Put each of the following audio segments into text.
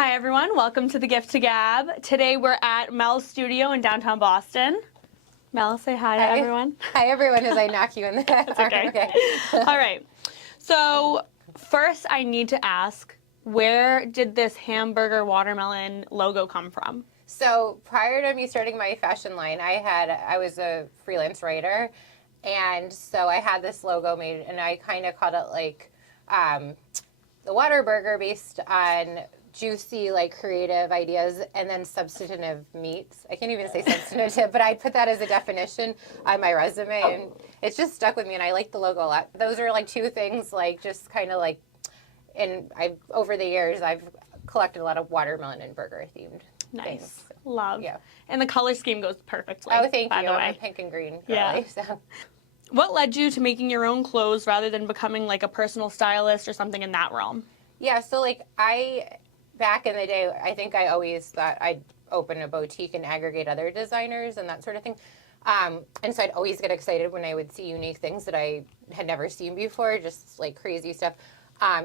Hi everyone, welcome to the Gift To Gab. Today we're at Mel's studio in downtown Boston. Mel, say hi to everyone. Hi everyone, as I knock you in the head. That's okay. All right. So first I need to ask, where did this hamburger watermelon logo come from? So prior to me starting my fashion line, I was a freelance writer, and so I had this logo made, and I kind of called it like the Waterburger, based on juicy, like creative ideas, and then substantive meats. I can't even say substantive, but I put that as a definition on my resume, and it's just stuck with me, and I like the logo a lot. Those are like two things, like just kind of like, and over the years I've collected a lot of watermelon and burger themed things. Love. Yeah. And the color scheme goes perfectly. Oh, thank by you. the way. I'm a pink and green girly, Yeah. so. What led you to making your own clothes rather than becoming like a personal stylist or something in that realm? Yeah, so like back in the day, I think I always thought I'd open a boutique and aggregate other designers and that sort of thing. And so I'd always get excited when I would see unique things that I had never seen before, just like crazy stuff.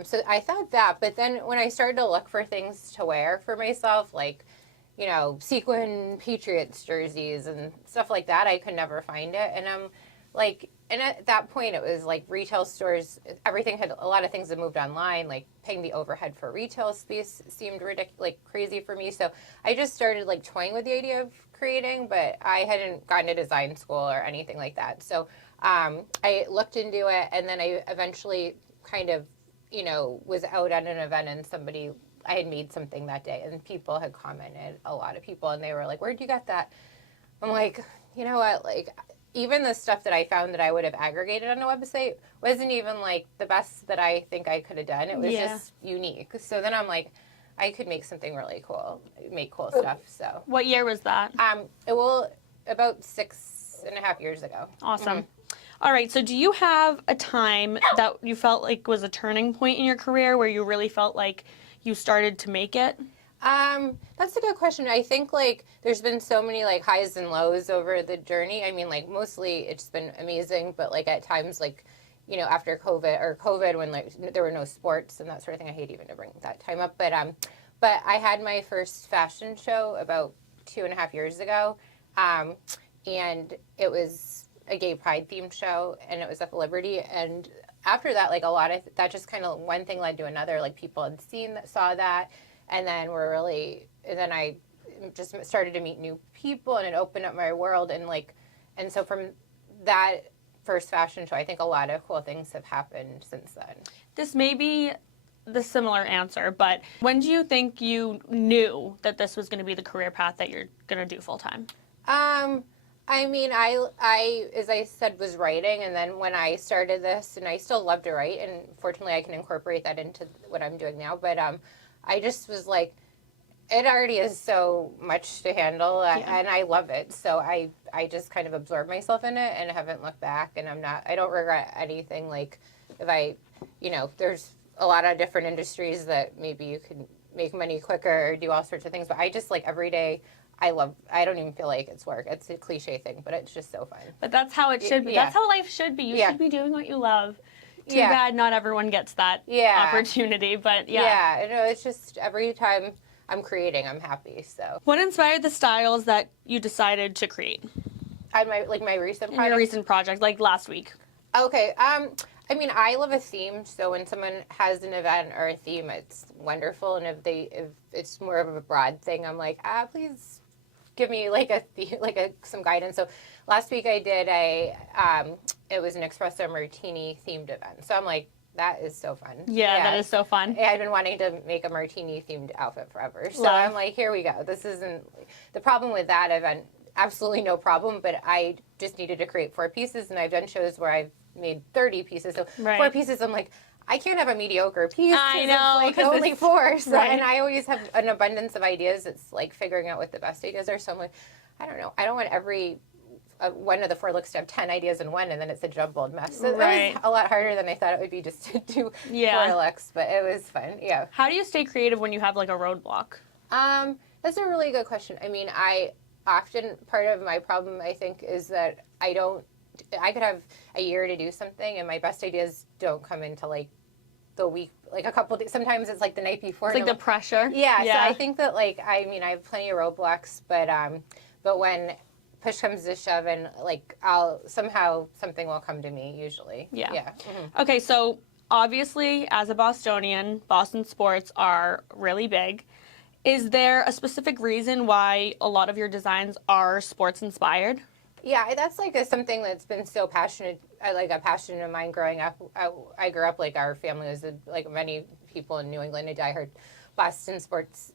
So I thought that, but then when I started to look for things to wear for myself, like, you know, sequin Patriots jerseys and stuff like that, I could never find it. And I'm like, and at that point it was like retail stores, everything had, a lot of things had moved online, like paying the overhead for retail space seemed ridiculous, like crazy for me. So I just started like toying with the idea of creating, but I hadn't gone to design school or anything like that. So I looked into it, and then I eventually kind of, you know, was out at an event, and I had made something that day, and people had commented, a lot of people, and they were like, where'd you get that? I'm like, you know what, like, even the stuff that I found that I would have aggregated on a website wasn't even like the best that I think I could have done. It was just unique. So then I'm like, I could make something really cool, make cool stuff. So What year was that? About 6.5 years ago. Awesome. Mm-hmm. All right, so do you have a time that you felt like was a turning point in your career where you really felt like you started to make it? That's a good question. I think like there's been so many like highs and lows over the journey. I mean, like mostly it's been amazing, but like at times, like, you know, after COVID when like there were no sports and that sort of thing, I hate even to bring that time up, but I had my first fashion show about 2.5 years ago, and it was a gay pride themed show, and it was at the Liberty, and after that, like a lot of that, just kind of one thing led to another. Like people had saw that, and then then I just started to meet new people, and it opened up my world, and so from that first fashion show, I think a lot of cool things have happened since then. This may be the similar answer, but when do you think you knew that this was going to be the career path that you're going to do full time? I mean, I, as I said, was writing, and then when I started this, and I still love to write, and fortunately I can incorporate that into what I'm doing now, but I just was like, it already is so much to handle, and I love it, so I just kind of absorbed myself in it and haven't looked back, and I don't regret anything. Like, you know, there's a lot of different industries that maybe you can make money quicker or do all sorts of things, but I just, like, every day, I don't even feel like it's work. It's a cliche thing, but it's just so fun. But that's how it should be. Yeah. That's how life should be. You should be doing what you love. Too bad not everyone gets that opportunity, but Yeah, no, it's just every time I'm creating, I'm happy, so. What inspired the styles that you decided to create? My recent project? Your recent project, like last week. Okay, I mean, I love a theme, so when someone has an event or a theme, it's wonderful, and if it's more of a broad thing, I'm like, please give me like some guidance. So last week I did it was an espresso martini themed event. So I'm like, that is so fun. Yeah, that is so fun. I've been wanting to make a martini themed outfit forever. So I'm like, here we go. This isn't the problem with that event. Absolutely no problem, but I just needed to create 4 pieces, and I've done shows where I've made 30 pieces. So 4 pieces, I'm like, I can't have a mediocre piece. I know, it's like only 4. So, right. And I always have an abundance of ideas. It's like figuring out what the best ideas are. So I'm like, I don't know. I don't want every one of the 4 looks to have 10 ideas in one, and then it's a jumbled mess. So it was a lot harder than I thought it would be just to do 4 looks, but it was fun. Yeah. How do you stay creative when you have like a roadblock? That's a really good question. I mean, part of my problem, I think, is that I could have a year to do something, and my best ideas don't come into like the week like a couple days. Sometimes it's like the night before. It's like the pressure. Yeah. So I think that like, I mean, I have plenty of roadblocks, but when push comes to shove and like something will come to me usually. Yeah. Yeah. Mm-hmm. Okay, so obviously as a Bostonian, Boston sports are really big. Is there a specific reason why a lot of your designs are sports inspired? Yeah, that's like something that's been so passionate, like a passion of mine growing up. I grew up like our family was like many people in New England, a diehard Boston sports.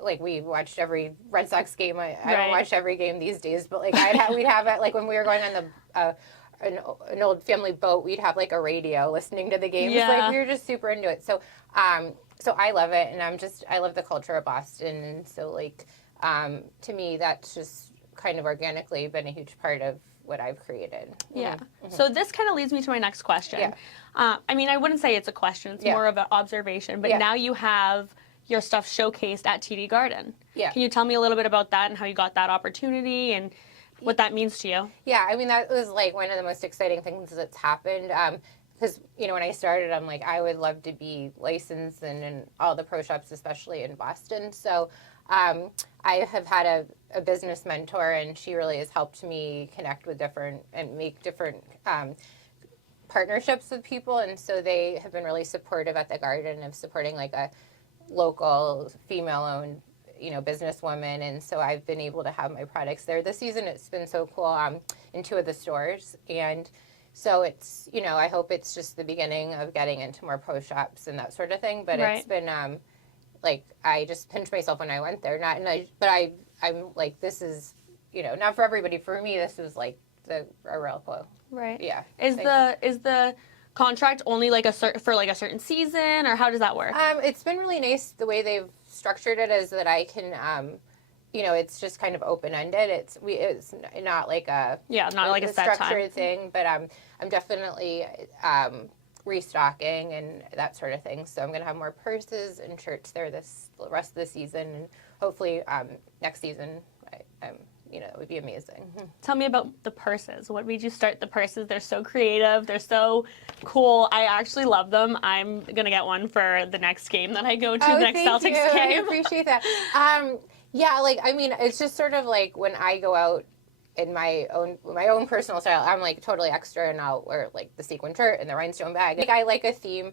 Like we watched every Red Sox game. I don't watch every game these days, but like we'd have it like when we were going on the an old family boat, we'd have like a radio listening to the games. Yeah. Like we were just super into it. So so I love it, and I love the culture of Boston, and so like to me that's just kind of organically been a huge part of what I've created. Yeah. Mm-hmm. So this kind of leads me to my next question. Yeah. I mean, I wouldn't say it's a question. It's more of an observation. But now you have your stuff showcased at TD Garden. Yeah. Can you tell me a little bit about that and how you got that opportunity and what that means to you? Yeah, I mean, that was like one of the most exciting things that's happened. Because, you know, when I started, I'm like, I would love to be licensed and in all the pro shops, especially in Boston. So I have had a business mentor, and she really has helped me connect with and make different partnerships with people. And so they have been really supportive at the garden of supporting like a local female-owned, you know, businesswoman. And so I've been able to have my products there. This season it's been so cool in 2 of the stores. And so it's, you know, I hope it's just the beginning of getting into more pro shops and that sort of thing. But it's been like I just pinched myself when I went there. I'm like, this is, you know, not for everybody. For me, this was like a real quote. Right. Yeah. Is the contract only like for like a certain season, or how does that work? It's been really nice the way they've structured it, is that I can, you know, it's just kind of open ended. It's not like a not like a set structured time thing, but I'm definitely restocking and that sort of thing. So I'm gonna have more purses and shirts there the rest of the season, and hopefully next season, you know, it would be amazing. Tell me about the purses. What made you start the purses? They're so creative. They're so cool. I actually love them. I'm going to get one for the next game that I go to, the next Celtics game. I appreciate that. Yeah, like, I mean, it's just sort of like when I go out in my own personal style, I'm like totally extra, and I'll wear like the sequin shirt and the rhinestone bag. Like I like a theme.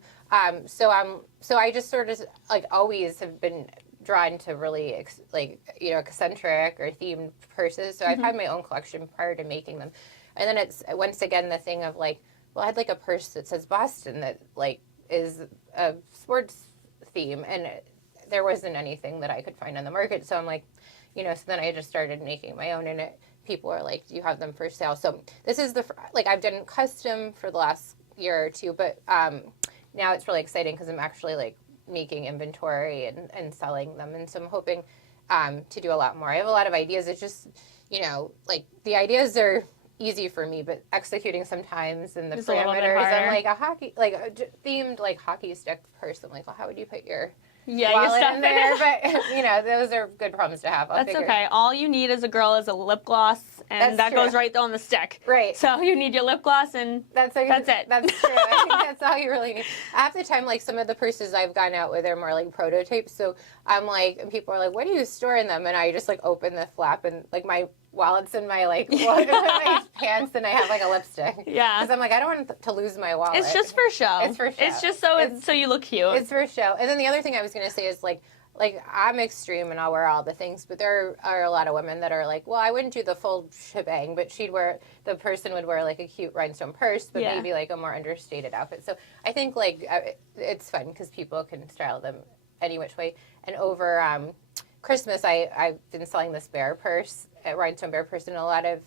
So I just sort of like always have been drawn to really like, you know, eccentric or themed purses. So I've had my own collection prior to making them. And then it's once again the thing of like, well, I'd like a purse that says Boston that like is a sports theme, and there wasn't anything that I could find on the market. So I'm like, you know, so then I just started making my own, and people are like, do you have them for sale? So this is like I've done custom for the last year or two, but now it's really exciting because I'm actually like making inventory and selling them. And so I'm hoping to do a lot more. I have a lot of ideas. It's just, you know, like the ideas are easy for me, but executing sometimes in the parameters, I'm like a themed like hockey stick purse. I'm like, well, how would you put your wallet in there? But you know, those are good problems to have. That's okay. All you need as a girl is a lip gloss, and that goes right on the stick. Right. So you need your lip gloss, and that's it. That's true. I think that's all you really need. Half the time, like some of the purses I've gone out with are more like prototypes. So I'm like, and people are like, what do you store in them? And I just like open the flap, and like my wallet's in my like my pants, and I have like a lipstick. Yeah. Because I'm like, I don't want to lose my wallet. It's just for show. It's for show. It's just so you look cute. It's for show. And then the other thing I was going to say is like I'm extreme and I'll wear all the things, but there are a lot of women that are like, well, I wouldn't do the full shebang, but the person would wear like a cute rhinestone purse, but maybe like a more understated outfit. So I think like it's fun because people can style them any which way. And over Christmas, I've been selling this bear purse, a rhinestone bear purse, and a lot of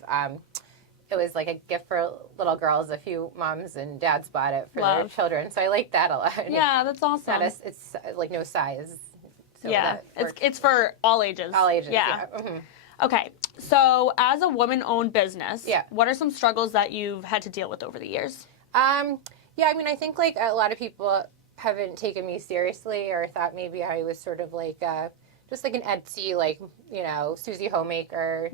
it was like a gift for little girls. A few moms and dads bought it for their children, so I like that a lot. Yeah, that's awesome. It's like no size. So it's for all ages. All ages. Yeah. Okay, so as a woman-owned business, what are some struggles that you've had to deal with over the years? I mean, I think like a lot of people haven't taken me seriously or thought maybe I was sort of like just like an Etsy, like, you know, Susie Homemaker,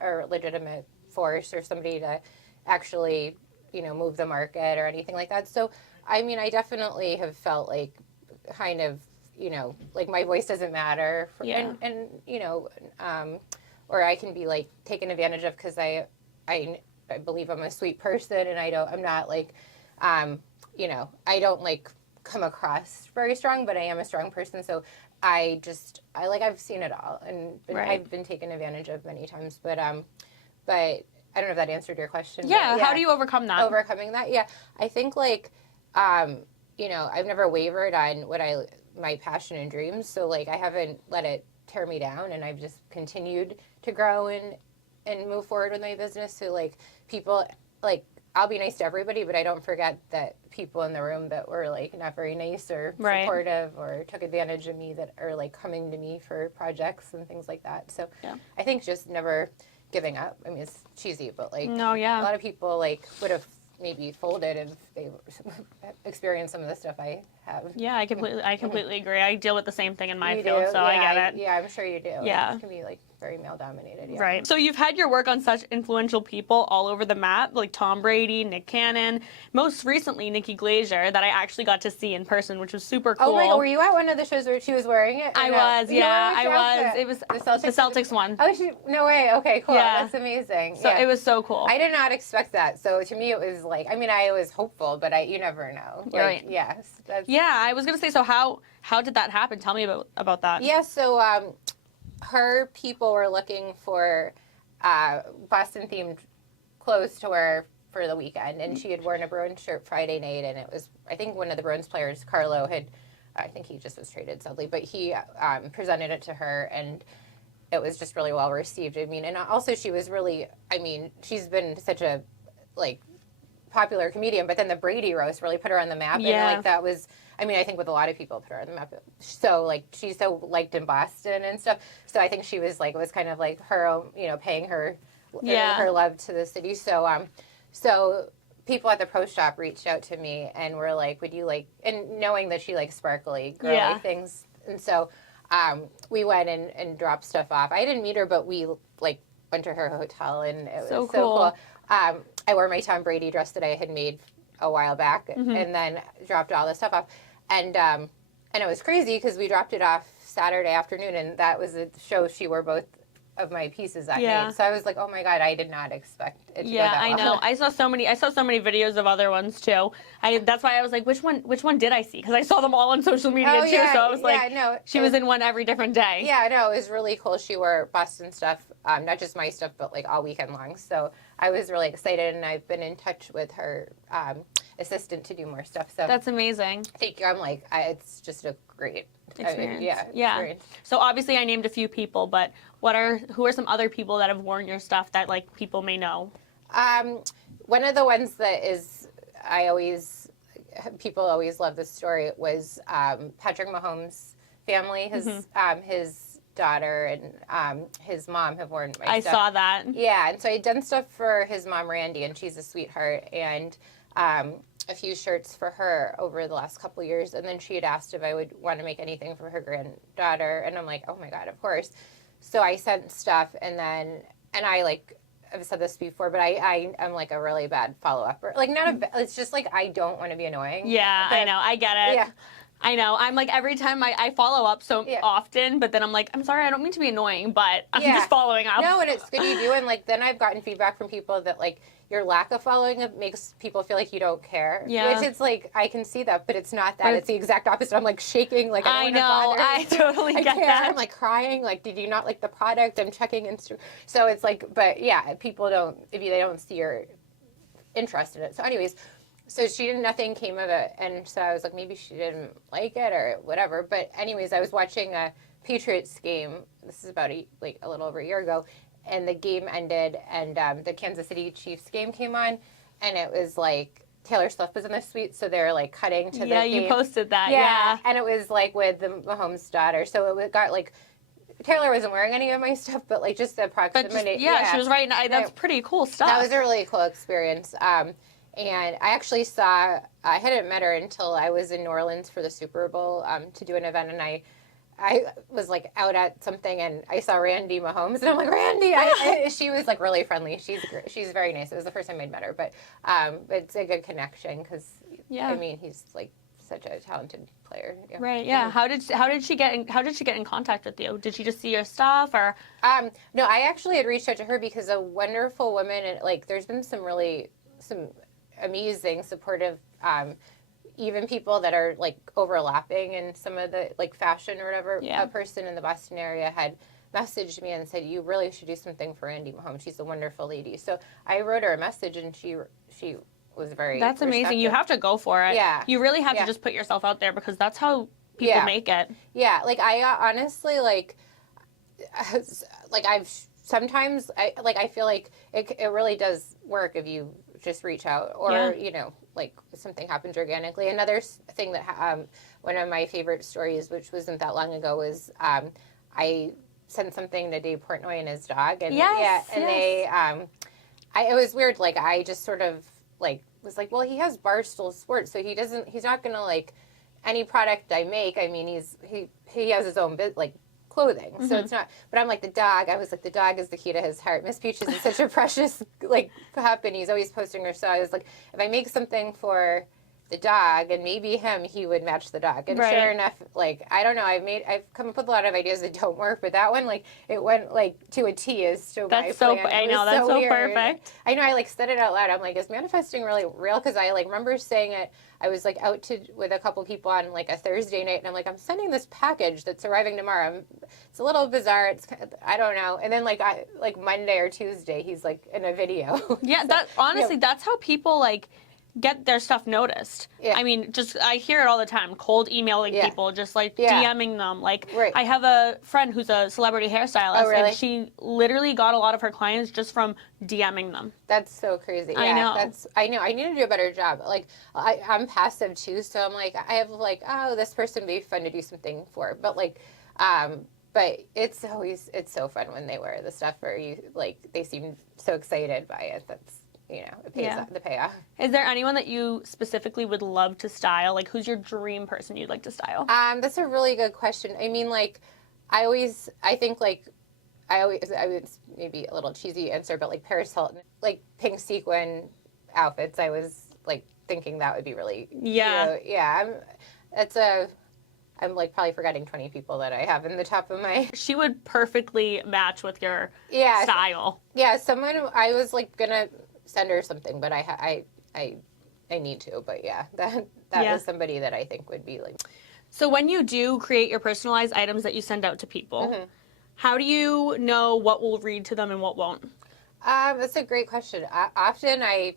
or legitimate force or somebody to actually, you know, move the market or anything like that. So, I mean, I definitely have felt like kind of, you know, like my voice doesn't matter. Yeah. And you know, or I can be like taken advantage of because I believe I'm a sweet person and I'm not like, you know, I don't like come across very strong, but I am a strong person. So I've seen it all and Right. I've been taken advantage of many times, but I don't know if that answered your question. Yeah. But How do you overcome that? overcoming that? Yeah. I think like, you know, I've never wavered on my passion and dreams. So like I haven't let it tear me down and I've just continued to grow and move forward with my business. So like people, like I'll be nice to everybody, but I don't forget that people in the room that were like not very nice or Right. supportive or took advantage of me that are like coming to me for projects and things like that. So Yeah. I think just never giving up. I mean, it's cheesy, but like No, yeah. a lot of people like would have maybe folded if they experienced some of the stuff I have. Yeah, I completely agree. I deal with the same thing in my You field, do? so I get it. Yeah, I'm sure you do. Yeah. It can be like very male dominated. Yeah. Right. So you've had your work on such influential people all over the map, like Tom Brady, Nick Cannon, most recently Nikki Glaser, that I actually got to see in person, which was super cool. Oh my God, were you at one of the shows where she was wearing it? I No. was, You know yeah, which I was. outfit? It was the the Celtics one. Oh, no way. Okay, cool. Yeah. That's amazing. So yeah. it was so cool. I did not expect that. So to me, it was like, I mean, I was hopeful, but you never know. Like, Right. Yes. Yeah, I was gonna say. So how did that happen? Tell me about that. Yeah. So her people were looking for Boston themed clothes to wear for the weekend, and she had worn a Bruins shirt Friday night, and it was, I think, one of the Bruins players, Carlo, I think he just was traded sadly, but he presented it to her, and it was just really well received. I mean, and also she was really, I mean, she's been such a like popular comedian, but then the Brady roast really put her on the map, Yeah. and like that was, I mean, I think with a lot of people put her on the map. So like she's so liked in Boston and stuff. So I think she was like, it was kind of like her, you know, paying her her love to the city. So so people at the pro shop reached out to me and were like, would you like, and knowing that she likes sparkly, girly things, and so we went and dropped stuff off. I didn't meet her, but we like went to her hotel, and it was so cool. I wore my Tom Brady dress that I had made a while back, and then dropped all the stuff off, and it was crazy because we dropped it off Saturday afternoon, and that was a show she wore both of my pieces that night. So I was like, oh my God, I did not expect it to go that I well. know. I saw so many videos of other ones too. That's why I was like, which one did I see? Because I saw them all on social media too. So I was like, she was in one every different day. Yeah, no, it was really cool. She wore Boston stuff, not just my stuff, but like all weekend long. So I was really excited, and I've been in touch with her assistant to do more stuff. So that's amazing. Thank you. I'm like, it's just a great experience. Experience. So obviously I named a few people, but who are some other people that have worn your stuff that like people may know? One of the ones that is, people always love this story was Patrick Mahomes' family, his daughter and his mom have worn my stuff. I saw that. Yeah, and so I'd done stuff for his mom, Randy, and she's a sweetheart, and a few shirts for her over the last couple of years, and then she had asked if I would want to make anything for her granddaughter, and I'm like, oh my God, of course. So I sent stuff, and I like, I've said this before, but I'm like a really bad follow-up. Like, it's just like I don't want to be annoying. Yeah, I know. I get it. Yeah. I know. I'm like, every time I follow up so often, but then I'm like, I'm sorry, I don't mean to be annoying, but I'm just following up. No, and it's good you do. And like, then I've gotten feedback from people that like, your lack of following up makes people feel like you don't care. Yeah. Which it's like, I can see that, but it's not that. It's the exact opposite. I'm like shaking. Like, I know. I totally get that. I'm like crying. Like, did you not like the product? I'm checking Instagram. So it's like, but yeah, people don't, they don't see your interest in it. So anyways, so nothing came of it. And so I was like, maybe she didn't like it or whatever. But anyways, I was watching a Patriots game. This is about a little over a year ago. And the game ended, and the Kansas City Chiefs game came on, and it was like Taylor Swift was in the suite, so they're like cutting to the game. Yeah, you posted that. Yeah, and it was like with the Mahomes' daughter, so it got like Taylor wasn't wearing any of my stuff, but like just the proximity. She was right. That's pretty cool stuff. That was a really cool experience. And I actually I hadn't met her until I was in New Orleans for the Super Bowl to do an event, and I was like out at something, and I saw Randy Mahomes, and I'm like, Randy! She was like really friendly. She's very nice. It was the first time I'd met her, but it's a good connection because I mean he's like such a talented player. Yeah. Right. Yeah. How did she get in contact with you? Did she just see your stuff or? No, I actually had reached out to her because a wonderful woman, and like there's been some amazing supportive even people that are like overlapping in some of the like fashion or whatever. Yeah. A person in the Boston area had messaged me and said, you really should do something for Andy Mahone. She's a wonderful lady. So I wrote her a message and she was very That's amazing. receptive. You have to go for it. Yeah. You really have Yeah. to just put yourself out there because that's how people make it. Yeah. Like I honestly like I've sometimes I feel like it really does work if you just reach out or you know like something happens organically. Another thing that one of my favorite stories, which wasn't that long ago, was I sent something to Dave Portnoy and his dog, and they it was weird. Like I just sort of like was like, well, he has Barstool Sports, so he's not gonna like any product I make. I mean, he has his own like clothing, so it's not. But I'm like the dog. I was like the dog is the key to his heart. Miss Peaches is such a precious like pup, and he's always posting her. So I was like, if I make something for the dog and maybe him, he would match the dog. And sure enough, like I don't know, I've come up with a lot of ideas that don't work, but that one like it went like to a T as to my plan. I know that's so perfect. I know I like said it out loud. I'm like, is manifesting really real? Because I like remember saying it. I was like out with a couple people on like a Thursday night, and I'm like, I'm sending this package that's arriving tomorrow. It's a little bizarre. I don't know. And then like Monday or Tuesday, he's like in a video. Yeah, so, that honestly, that's how people like get their stuff noticed. Yeah. I mean, I hear it all the time. Cold emailing people, just like DMing them. Like I have a friend who's a celebrity hairstylist, and she literally got a lot of her clients just from DMing them. That's so crazy. Yeah, I know. I need to do a better job. Like I'm passive too, so I'm like I have like, oh, this person would be fun to do something for, but like. But it's so fun when they wear the stuff, or they seem so excited by it. That's it pays the payoff. Is there anyone that you specifically would love to style? Like, who's your dream person you'd like to style? That's a really good question. I mean, like, I think it's maybe a little cheesy answer, but like Paris Hilton, like pink sequin outfits. I was like thinking that would be really cute. Yeah. I'm like probably forgetting 20 people that I have in the top of my. She would perfectly match with your style. Yeah, someone I was like gonna send her something, but I need to. But yeah, that was somebody that I think would be like. So when you do create your personalized items that you send out to people, how do you know what will read to them and what won't? That's a great question. Often I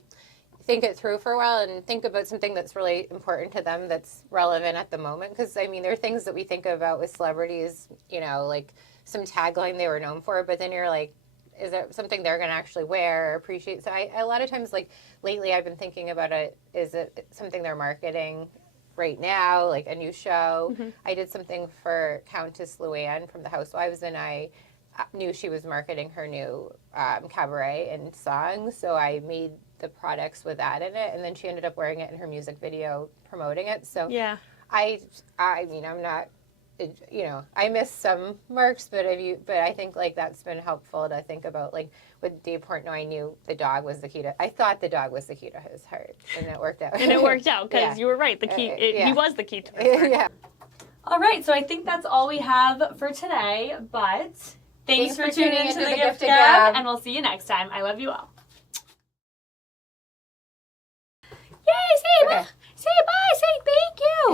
think it through for a while and think about something that's really important to them that's relevant at the moment. Because, I mean, there are things that we think about with celebrities, like some tagline they were known for, but then you're like, is it something they're going to actually wear or appreciate? So a lot of times, like, lately I've been thinking about is it something they're marketing right now, like a new show? I did something for Countess Luann from The Housewives, and I knew she was marketing her new cabaret and songs, so I made the products with that in it, and then she ended up wearing it in her music video promoting it. So I mean, I'm not, I miss some marks, but I think like that's been helpful to think about. Like with Dave Portnoy, I knew the dog was the key to. I thought the dog was the key to his heart, and it worked out. And it worked out because you were right. The key, he was the key to his heart. Yeah. All right, so I think that's all we have for today. But thanks for tuning into the Gift To Gab, and we'll see you next time. I love you all. Yay! Say bye! Say thank you!